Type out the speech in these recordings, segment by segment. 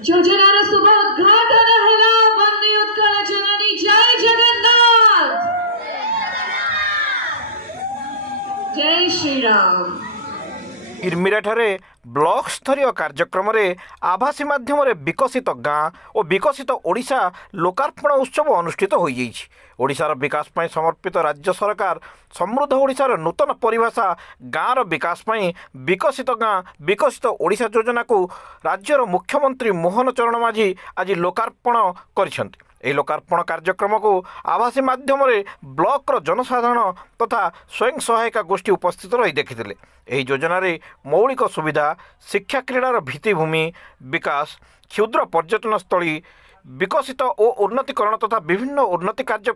योजनार शुभ उद्घाटन है वंदे उत्कल जननी जय जगन्नाथ जय श्री राम। इरमिराठारे ब्लॉक स्तरीय कार्यक्रम में आभासी माध्यम विकसित गाँ और विकसित ओडिशा लोकार्पण उत्सव अनुष्ठित हो ओडिशार विकास पर समर्पित राज्य सरकार समृद्ध ओडिशार नूतन परिभाषा गाँवर विकास पर विकसित गाँ विकसित ओडिशा योजना को राज्यर मुख्यमंत्री मोहन चरण माझी आज लोकार्पण कर लोकार्पण कार्यक्रम को आभासी माध्यम ब्लॉक जनसाधारण तथा स्वयं सहायिका गोष्ठी उपस्थित रही देखिते। यह योजन मौलिक सुविधा शिक्षा क्रीडार भित्तिभूमि विकास क्षुद्र पर्यटन स्थली विकसित और उन्नतीकरण तथा विभिन्न उन्नति कार्य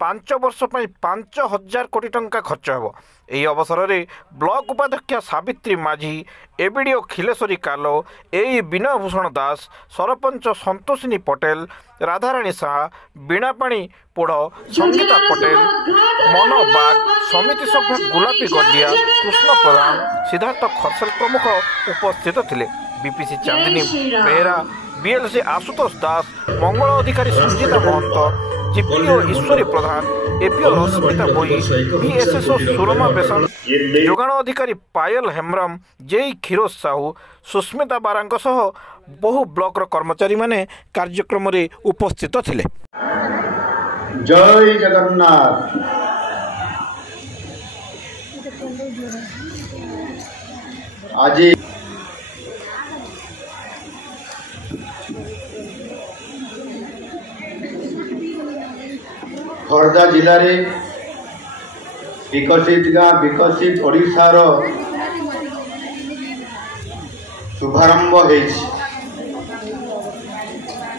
5 वर्ष 5,000 कोटी टंका खर्च हो। यह अवसर में ब्लॉक उपाध्यक्षा सावित्री माझी एबीडीओ खिलेश्वरी कालो ए विनय भूषण दास सरपंच संतोषिनी पटेल राधाराणी शाह बीणापाणी पोड़ संगीता पटेल मनो बाग समिति सभ्य गुलापी गडिया कृष्ण प्रधान सिद्धार्थ खरसेल प्रमुख उपस्थित थे। बीपीसी चांदिनी बेहरा बीएलसी आशुतोष दास मंगल अधिकारी संजीता महंत जीपीओ ईश्वरी प्रधान एपीओ रश्मिता बोई बीएसएसओ सुरमा बेसन जोगाण अधिकारी पायल हेम्ब्रम जेई क्षीरोज साहू सुस्मिता बारांक सह बहु ब्लॉक कर्मचारी माने कार्यक्रम रे उपस्थित थिले। जय जगन्नाथ। आज खोर्धा जिले में विकसित गाँ विकसित ओडिशार शुभारंभ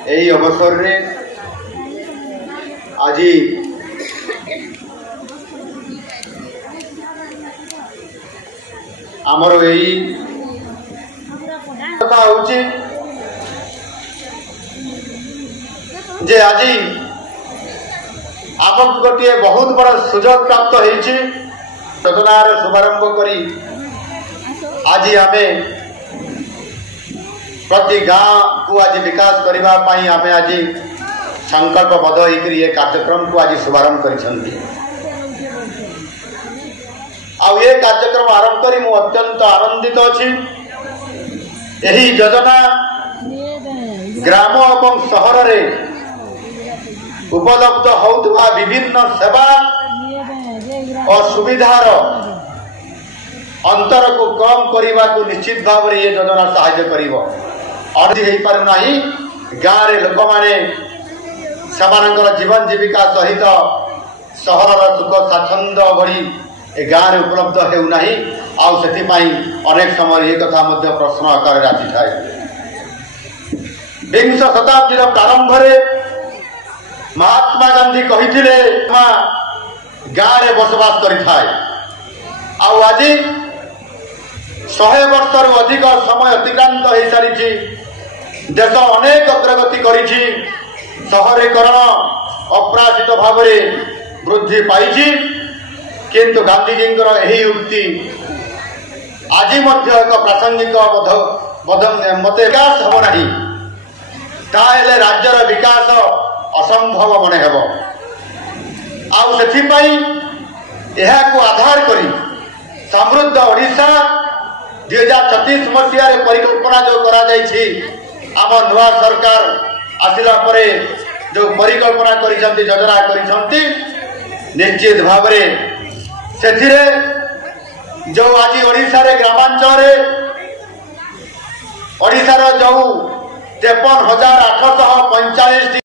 यही अवसर रे आज आमर यही कथा होची जे आज आमको गोटे बहुत बड़ा सुजोग प्राप्त होती योजनार शुभारंभ करी आज आम प्रति गाँ को आज विकास करने आम आज संकल्पबद्ध होकर ये कार्यक्रम को आज शुभारंभ कर ये कार्यक्रम आरंभ करी मु अत्यंत आनंदित अच्छी। यही योजना ग्राम और सहर रे उपलब्ध होता विभिन्न सेवा और सुविधार अंतर को कम करने को निश्चित भाव में ये योजना सहायता कर गाँव रे लोक माने जीवन जीविका सहित सहर सुख स्वाच्छंद भरी गाँव में उपलब्ध होना अनेक समय ये कथा प्रश्न आकार आसी था। विंश शताब्दी प्रारंभ महात्मा गांधी कही गाँव में बसवास कर आज 100 वर्ष अधिक समय अतिक्रांत हो सारी देश अनेक अग्रगति करिछि शहरीकरण अप्रासित भाव वृद्धि पाई किंतु गांधीजी यही उक्ति आज एक प्रासंगिक मत विकास हम ना राज्यर विकास असंभव मन हेब को आधार करी समृद्ध ओडिशा 2036 मसीह परिकल्पना जो करा आम नुआ सरकार आसिला परे जो परिकल्पना करिसंती योजना करिसंती निश्चित भाव से जो आज ओडिशा रे ग्रामांचल ओडिशा जो 53,845